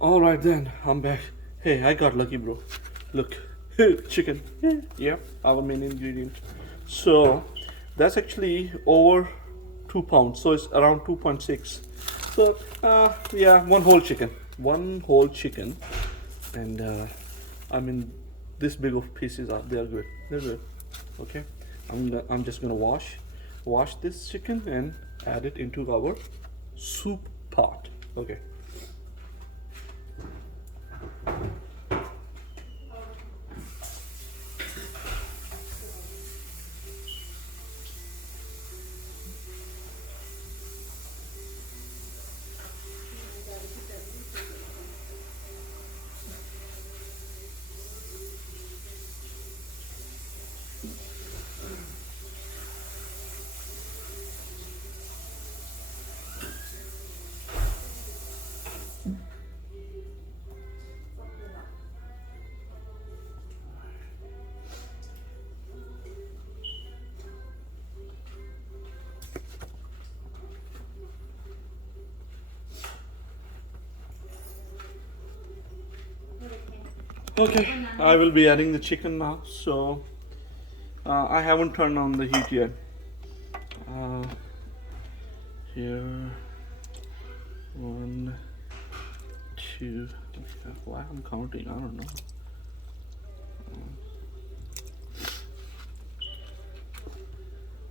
All right then, I'm back. Hey, I got lucky, bro. Look, chicken. Yeah, our main ingredient. So that's actually over 2 pounds. So it's around 2.6. So yeah, one whole chicken, and I mean this big of pieces are they are good. They're good. Okay, I'm just gonna wash this chicken and add it into our soup pot. Okay. Okay, I will be adding the chicken now. So I haven't turned on the heat yet. Here, 1, 2. Why I'm counting? I don't know.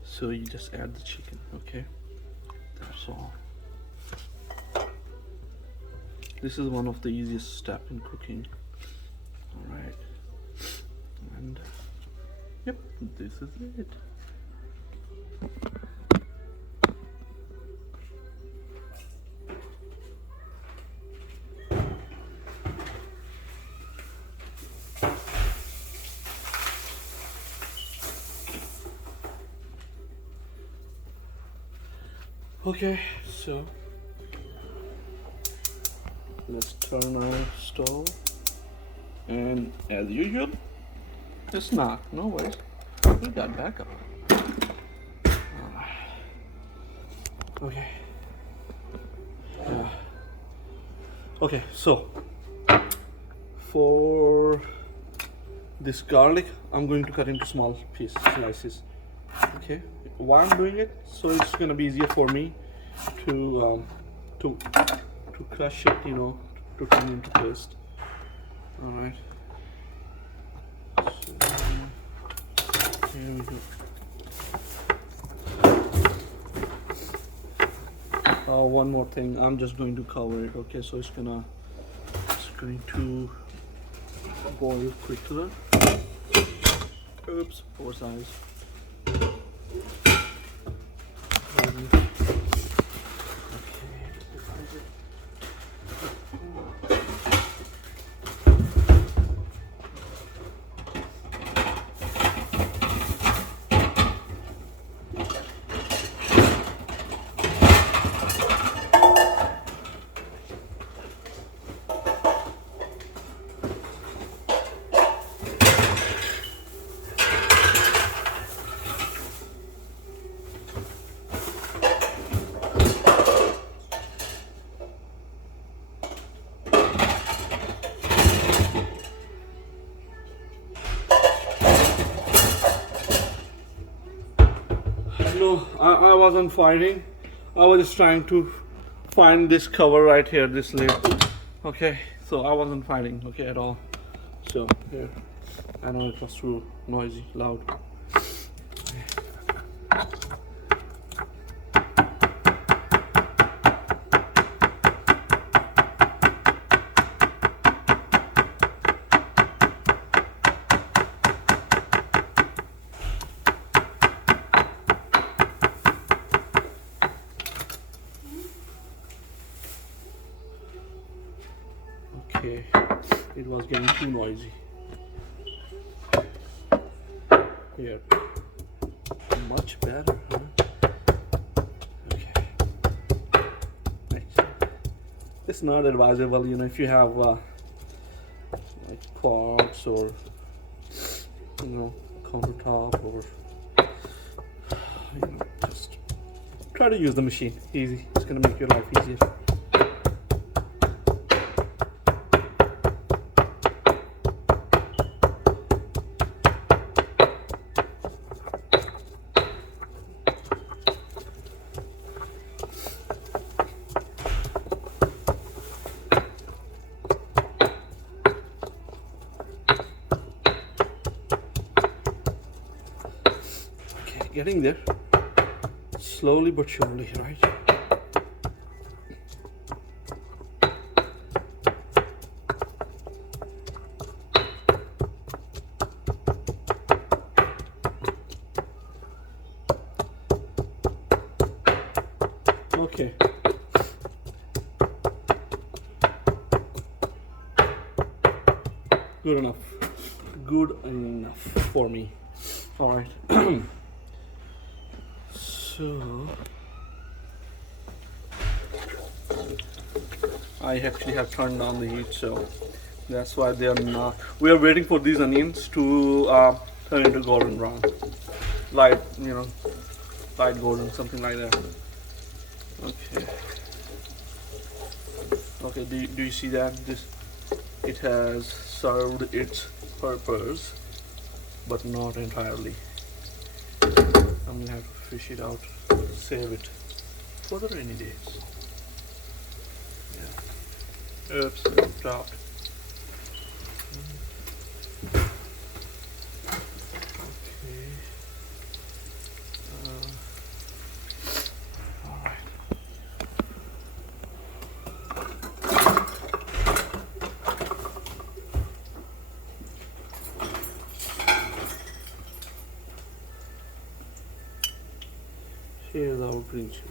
So you just add the chicken. Okay, that's all. This is one of the easiest steps in cooking. All right, and yep, this is it. Okay, so let's turn our stove, and as usual, it's not. No worries, we got backup. Okay. Okay, so for this garlic, I'm going to cut into small slices. Okay, why I'm doing it? So it's gonna be easier for me to crush it, you know, to turn into paste. All right. So here we go. One more thing, I'm just going to cover it. Okay, so it's going to boil quicker. Oops, oversized. No, I wasn't fighting. I was just trying to find this cover right here, this lid. Okay, so I wasn't fighting, okay, at all. So here, I know it was too noisy, loud. Okay, it was getting too noisy. Here, much better, huh? Okay, next. It's not advisable, you know, if you have like pots or, you know, countertop, or you know, just try to use the machine. Easy, it's gonna make your life easier. getting there. Slowly but surely, right? Okay. Good enough. Good enough for me. All right. So I actually have turned down the heat, so that's why they are not. We are waiting for these onions to turn into golden brown, light, light golden, something like that. Okay. Okay. Do you see that? It has served its purpose, but not entirely. I'm gonna have to fish it out, save it for the rainy days. Yeah. Oops, dropped. Okay. All right. Here's our green chili.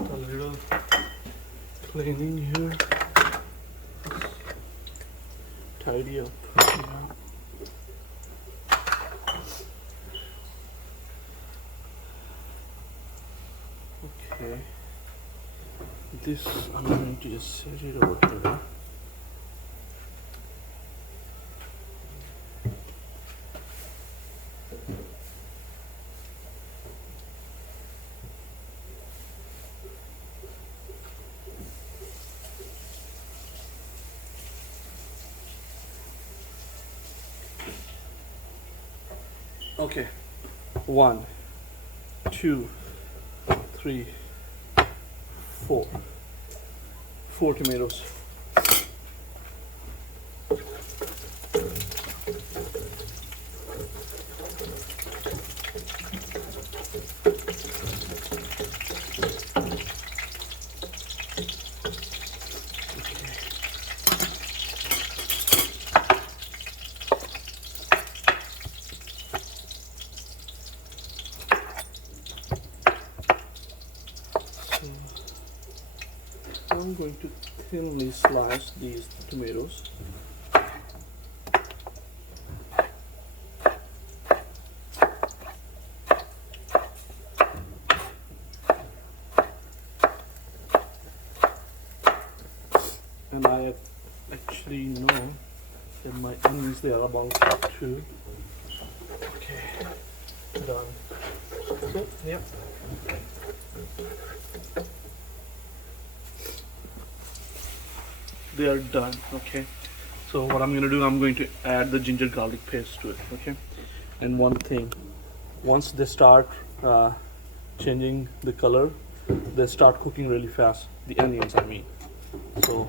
A little cleaning here. Tidy up. Yeah. Okay. This I'm going to just set it over here. Okay, 1, 2, 3, 4. 4 tomatoes. I'm going to thinly slice these tomatoes. And I actually know that my onions, they are about to. Okay, done. So, yep. They are done. Okay, so what I'm going to do, I'm going to add the ginger garlic paste to it. Okay, and one thing, once they start changing the color, they start cooking really fast, the onions I mean. So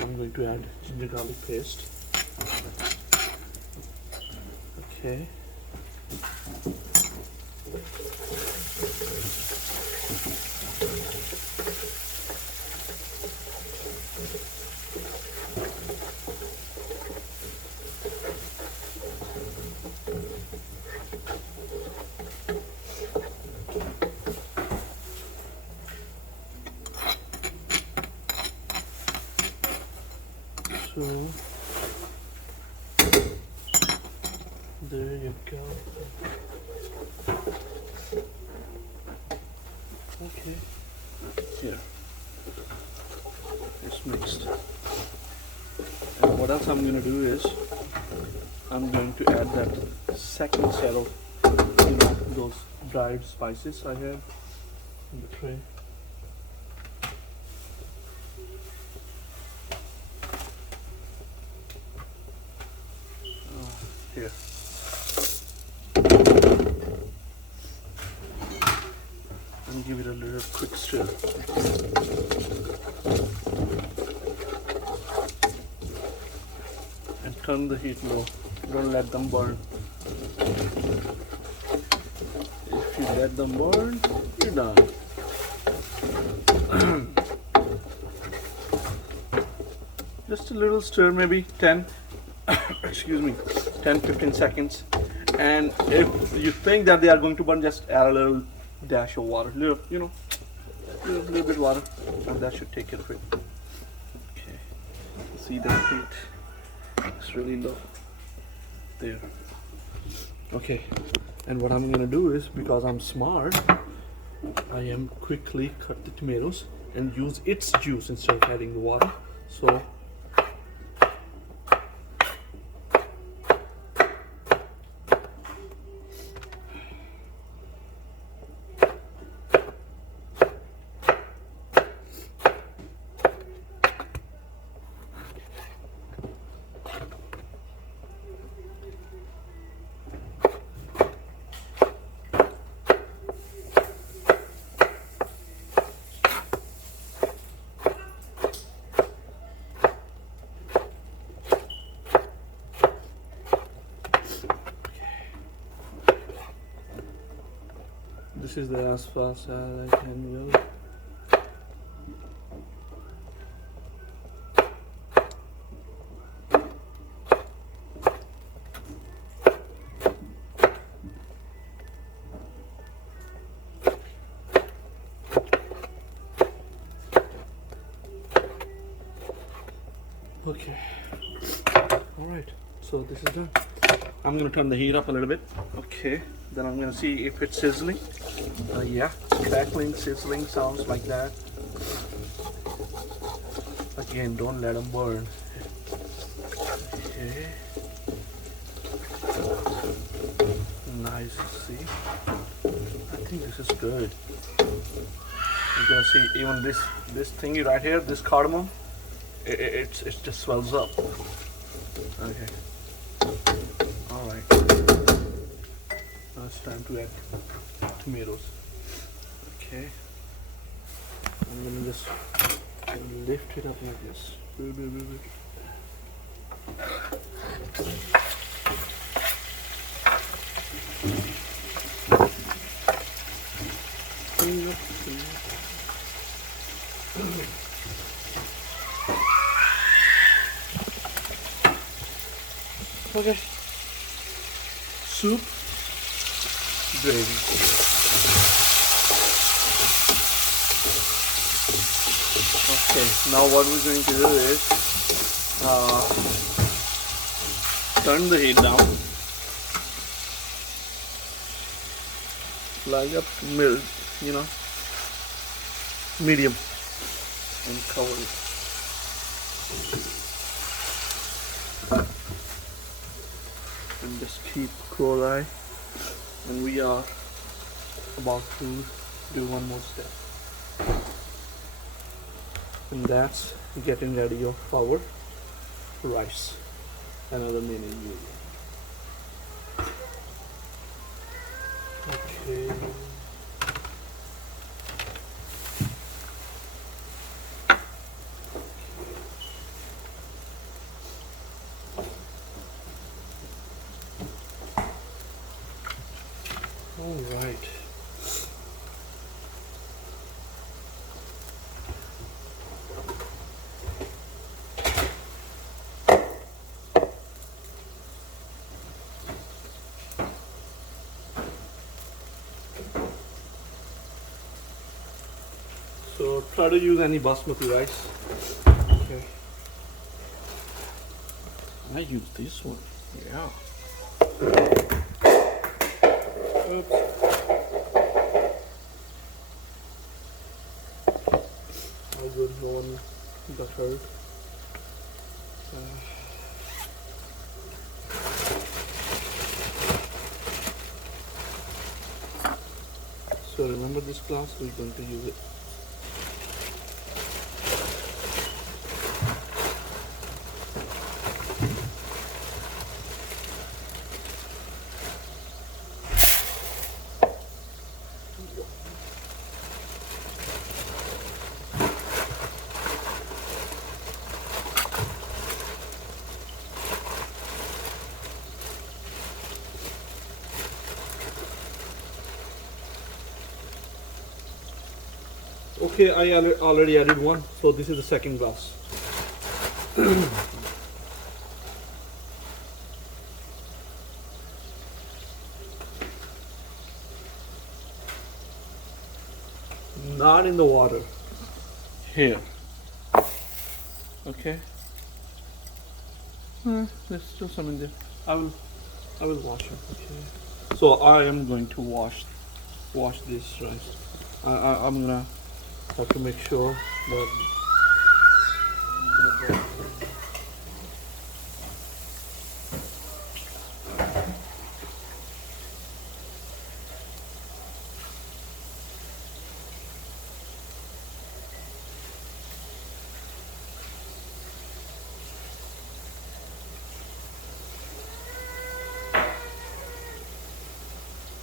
I'm going to add ginger garlic paste. Okay. So there you go. Okay, here, it's mixed. And what else I'm going to do is I'm going to add that second set of those dried spices I have in the tray. here. And give it a little quick stir. And turn the heat low. Don't let them burn. If you let them burn, you're done. Just a little stir, maybe 10 excuse me, 10-15 seconds. And if you think that they are going to burn, just add a little dash of water, little bit of water, and that should take care of it. Okay, see the heat, it's really low there. Okay, and what I'm gonna do is, because I'm smart, I am quickly cut the tomatoes and use its juice instead of adding the water. So this is the as fast as I can go. Okay, all right, so this is done. I'm gonna turn the heat up a little bit. Okay, then I'm gonna see if it's sizzling. Yeah, crackling, sizzling sounds like that. Again, don't let them burn. Okay, nice. See, I think this is good. You're gonna see even this thingy right here, this cardamom, it just swells up. Okay. All right. Now it's time to add tomatoes. Okay. I'm gonna just lift it up like this. Okay. Soup, gravy. Okay, now what we're going to do is turn the heat down, like up medium, and cover it. And just keep cool eye, and we are about to do one more step, and that's getting ready of our rice, another main ingredient. Okay. All right. So try to use any basmati rice. Okay. I use this one. Yeah. Oops. A good one got hurt. So remember this glass, we're going to use it. Okay, I already added one, so this is the second glass. Not in the water. Here. Okay. There's still some in there. I will wash it. Okay. So I am going to wash this rice. I'm gonna have to make sure that.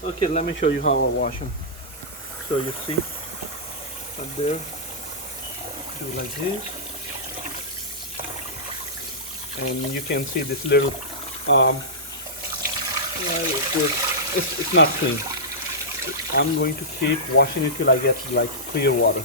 Okay, let me show you how I wash them. So you see up there, do like this, and you can see this little it's not clean. I'm going to keep washing it till I get like clear water.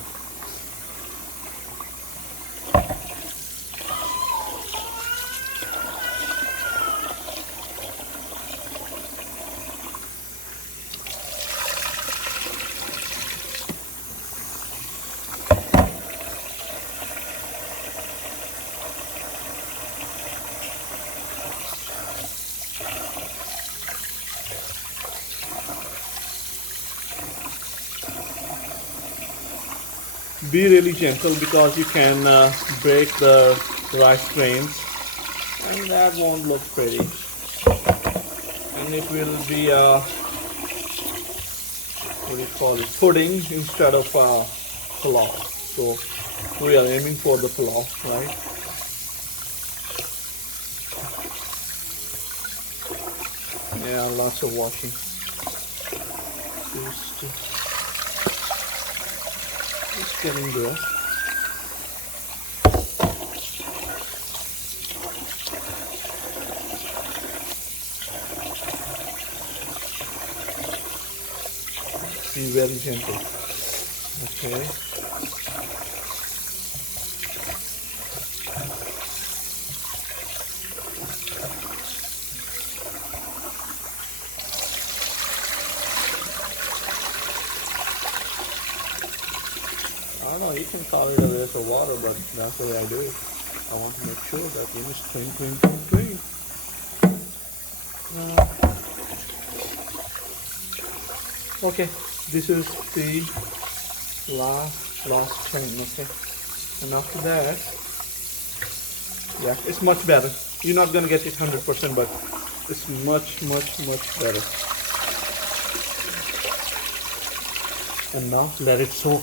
Be really gentle because you can break the rice grains and that won't look pretty, and it will be what do you call it, pudding instead of pilao. So we are aiming for the pilao, right? Yeah, lots of washing. Just getting there. Be very gentle. Okay. I don't know, you can call it a waste of water, but that's the way I do it. I want to make sure that it is clean. Okay, this is the last chain, okay? And after that, yeah, it's much better. You're not gonna get it 100%, but it's much better. And now let it soak.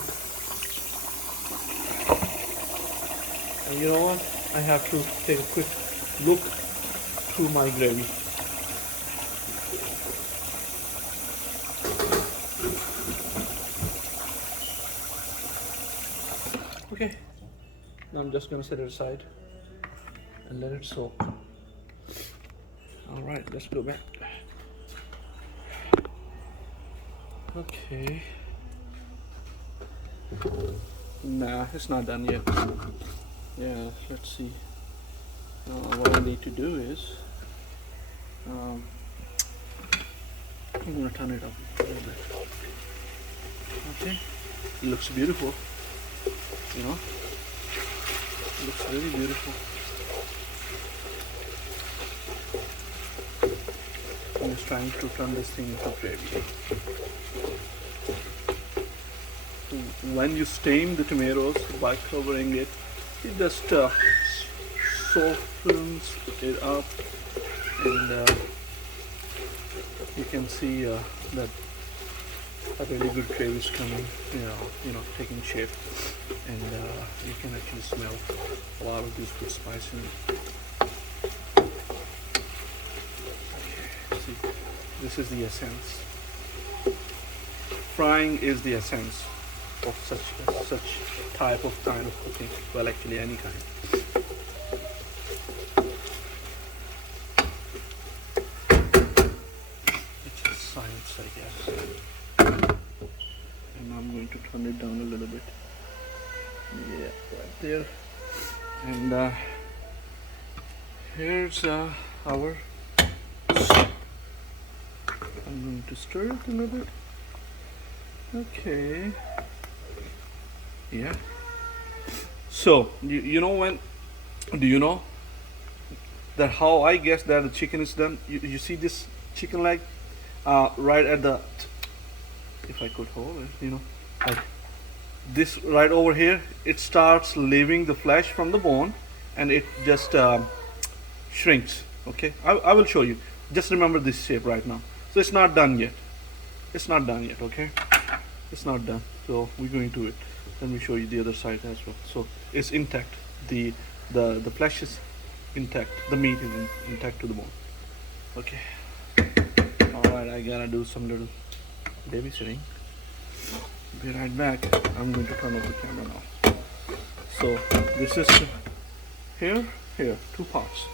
And you know what? I have to take a quick look through my gravy. Okay, now I'm just gonna set it aside and let it soak. All right, let's go back. Okay. Nah, it's not done yet. Yeah, let's see. What I need to do is, I'm gonna turn it up a little bit. Okay, it looks beautiful. You know, it looks really beautiful. I'm just trying to turn this thing into gravy. When you steam the tomatoes by covering it, it just softens it up, and you can see that a really good gravy is coming, you know, taking shape, and you can actually smell a lot of this good spice in it. Okay, see, this is the essence. Frying is the essence of such type of kind of cooking. Well, actually any kind. It's just science, I guess. And I'm going to turn it down a little bit. Yeah, right there. And here's our soup. I'm going to stir it a little bit. Okay. Yeah. So you know when? Do you know that how I guess that the chicken is done? You see this chicken leg, right at the. If I could hold it, like this right over here, it starts leaving the flesh from the bone, and it just shrinks. Okay, I will show you. Just remember this shape right now. So it's not done yet. It's not done yet. Okay, it's not done. So we're going to it. Let me show you the other side as well. So it's intact. The flesh is intact. The meat is intact to the bone. Okay. All right, I gotta do some little babysitting. Be right back. I'm going to turn off the camera now. So this is here, 2 parts.